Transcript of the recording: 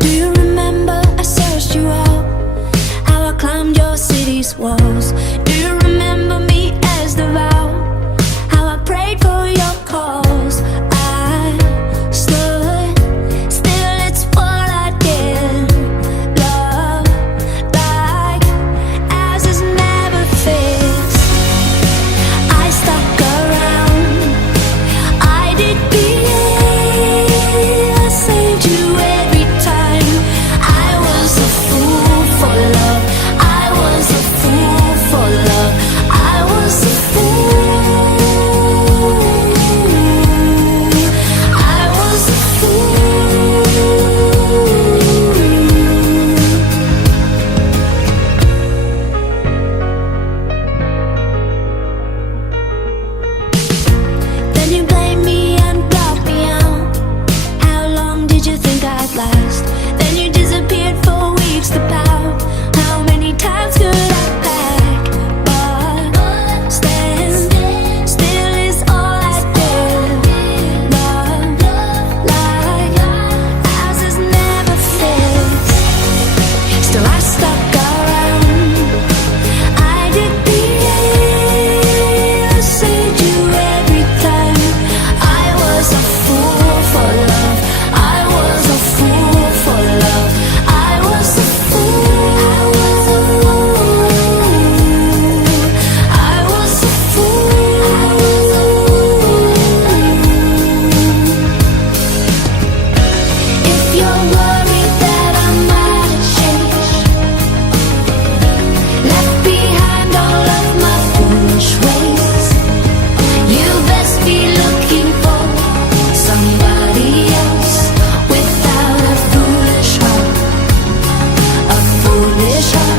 Do you remember I searched you out? How I climbed your city's walls? Do you remember me as the vow? How I prayed for your calls? I stood still, it's what I did. Love like ours is never fixed. I stuck around, I did behave, I saved you every time. I was a fool for love, I was a fool for love, I was a fool, I was a fool. Then you blamed me and blocked me out. How long did you think I'd last? Then you disappeared for weeks to pout. How many times could I pack? But stand still is all I did. Love like ours is never fixed. Still I stuck around, I did behave, I saved you every time. I was a fool for love, I was a fool for love, I was a fool, I was a fool, I was a fool. If you're worried that I might have changed, left behind all of my foolish ways, you best be looking for somebody else without a foolish heart, a foolish heart.